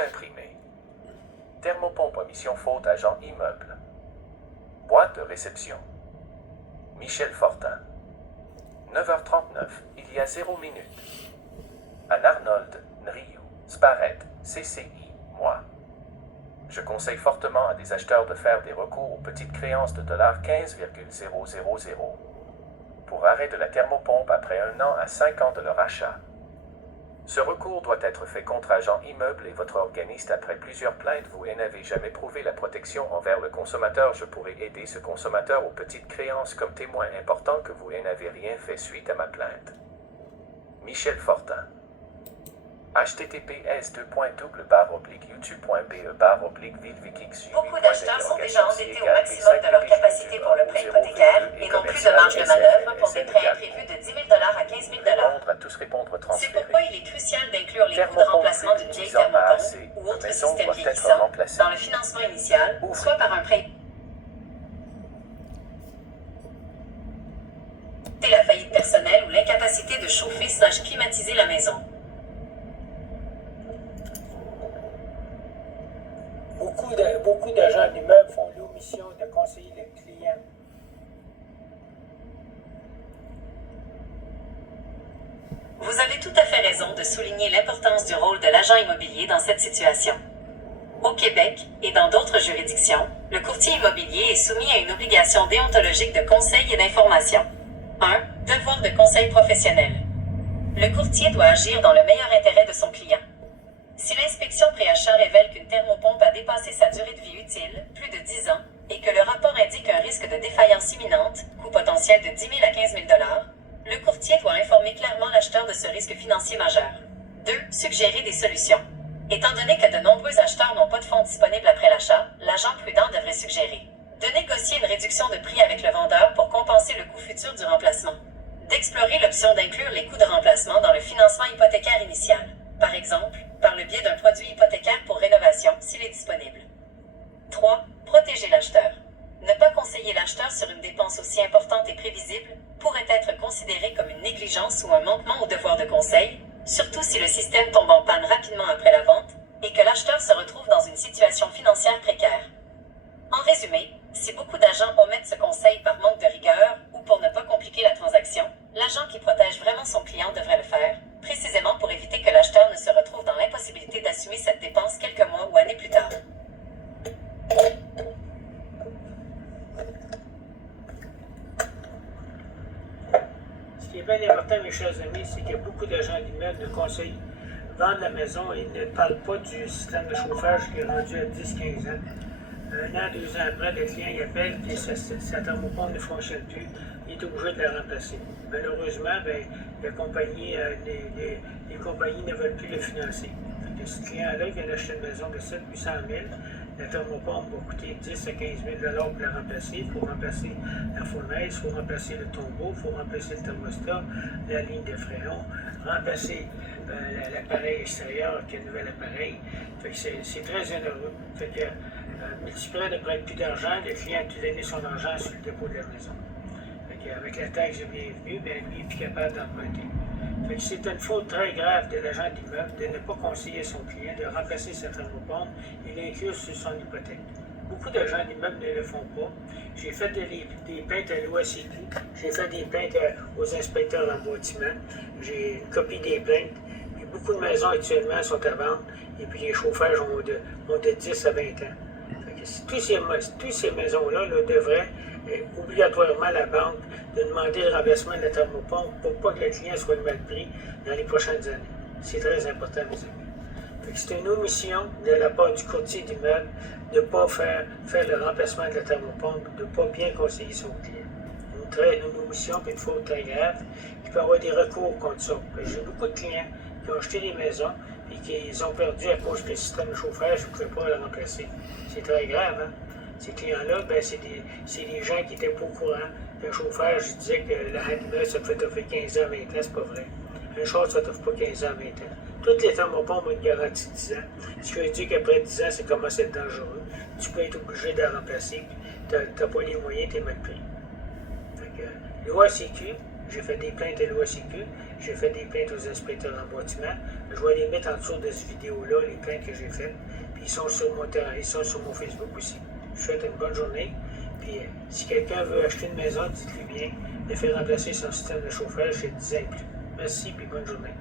imprimé. Thermopompe à mission faute agent immeuble. Boîte de réception. Michel Fortin. 9h39, il y a 0 minutes. Anne Arnold, Nriou, Sparret, CCI, moi. Je conseille fortement à des acheteurs de faire des recours aux petites créances de 15,000 pour arrêt de la thermopompe après 1 an à 5 ans de leur achat. Ce recours doit être fait contre agent immeuble et votre organiste après plusieurs plaintes. Vous n'avez jamais prouvé la protection envers le consommateur. Je pourrais aider ce consommateur aux petites créances comme témoin important que vous n'avez rien fait suite à ma plainte. Michel Fortin. https://youtube.be/villevikix. Beaucoup d'acheteurs sont déjà endettés au maximum de leur capacité pour le prêt hypothécaire et n'ont plus de marge de manœuvre pour des prêts imprévus de 10 000 à 15 000 C'est pourquoi il est crucial d'inclure les coûts de remplacement d'une vieille thermopompe ou autre système vieillissant dans le financement initial, soit par un prêt. La faillite personnelle ou l'incapacité de chauffer/climatiser la maison. Beaucoup d'agents d'immeubles font l'omission de conseiller les clients. Vous avez tout à fait raison de souligner l'importance du rôle de l'agent immobilier dans cette situation. Au Québec et dans d'autres juridictions, le courtier immobilier est soumis à une obligation déontologique de conseil et d'information. 1. Devoir de conseil professionnel. Le courtier doit agir dans le meilleur intérêt de son client. Si l'inspection pré-achat révèle qu'une thermopompe a dépassé sa durée de vie utile, plus de 10 ans, et que le rapport indique un risque de défaillance imminente, coût potentiel de 10 000 à 15 000 le courtier doit informer clairement l'acheteur de ce risque financier majeur. 2. Suggérer des solutions. Étant donné que de nombreux acheteurs n'ont pas de fonds disponibles après l'achat, l'agent prudent devrait suggérer de négocier une réduction de prix avec le vendeur pour compenser le coût futur du remplacement. D'explorer l'option d'inclure les coûts de remplacement dans le financement hypothécaire initial. Par exemple, par le biais d'un produit hypothécaire pour rénovation s'il est disponible. 3. Protéger l'acheteur. Ne pas conseiller l'acheteur sur une dépense aussi importante et prévisible pourrait être considéré comme une négligence ou un manquement au devoir de conseil, surtout si le système tombe en panne rapidement après la vente et que l'acheteur se retrouve dans une situation financière précaire. En résumé, si beaucoup d'agents omettent ce conseil par manque de rigueur ou pour ne pas compliquer la transaction, l'agent qui protège vraiment son client devrait le faire, précisément pour éviter que l'acheteur ne se retrouve dans l'impossibilité d'assumer cette dépense quelques mois ou années plus tard. Ce qui est bien important, mes chers amis, c'est que beaucoup d'agents d'immeubles de conseil vendent la maison et ne parlent pas du système de chauffage qui est rendu à 10-15 ans. 1 an, 2 ans après, le client il appelle et sa thermopompe ne fonctionne plus. Il est obligé de la remplacer. Malheureusement, les compagnies ne veulent plus le financer. Donc, ce client-là vient d'acheter une maison de 700 000 $. La thermopompe va coûter 10 à 15 000 $ pour la remplacer. Il faut remplacer la fournaise, il faut remplacer le tombeau, il faut remplacer le thermostat, la ligne de fréon, remplacer l'appareil extérieur avec un nouvel appareil. C'est très onéreux. Multiplier ne prête plus d'argent, le client a tout donné son argent sur le dépôt de la maison. Avec la taxe de bienvenue, lui est plus capable d'emprunter. C'est une faute très grave de l'agent d'immeuble de ne pas conseiller son client de remplacer sa thermopompe et l'inclure sur son hypothèque. Beaucoup d'agents d'immeubles ne le font pas. J'ai fait des plaintes à l'OACQ, j'ai fait des plaintes aux inspecteurs en bâtiment, j'ai une copie des plaintes. Puis beaucoup de maisons actuellement sont à vendre et puis les chauffages ont de 10 à 20 ans. Toutes ces maisons-là devraient obligatoirement la banque de demander le remplacement de la thermopompe pour pas que le client soit mal pris dans les prochaines années. C'est très important, mes amis. C'est une omission de la part du courtier d'immeuble de ne pas faire le remplacement de la thermopompe, de ne pas bien conseiller son client. Une omission et une faute très grave. Il peut y avoir des recours contre ça. J'ai beaucoup de clients qui ont acheté des maisons et qu'ils ont perdu à cause que le système de chauffage ne pouvait pas le remplacer. C'est très grave, hein? Ces clients-là, c'est des gens qui n'étaient pas au courant. Le chauffage, je disais que l'immeuble, ça peut t'offrir 15 ans, 20 ans, c'est pas vrai. Un char, ça t'offre pas 15 ans, 20 ans. Toutes les thermopompes ont une garantie de 10 ans. Ce qui veut dire qu'après 10 ans, ça commence à être dangereux. Tu peux être obligé de la remplacer, tu n'as pas les moyens, tu es mal pris. L'OACQ, J'ai fait des plaintes à l'OACQ, j'ai fait des plaintes aux inspecteurs en bâtiment. Je vais les mettre en dessous de cette vidéo-là, les plaintes que j'ai faites. Puis ils sont sur mon Facebook aussi. Je vous souhaite une bonne journée. Puis si quelqu'un veut acheter une maison, dites-lui bien de faire remplacer son système de chauffage chez 10 ans et plus. Merci, puis bonne journée.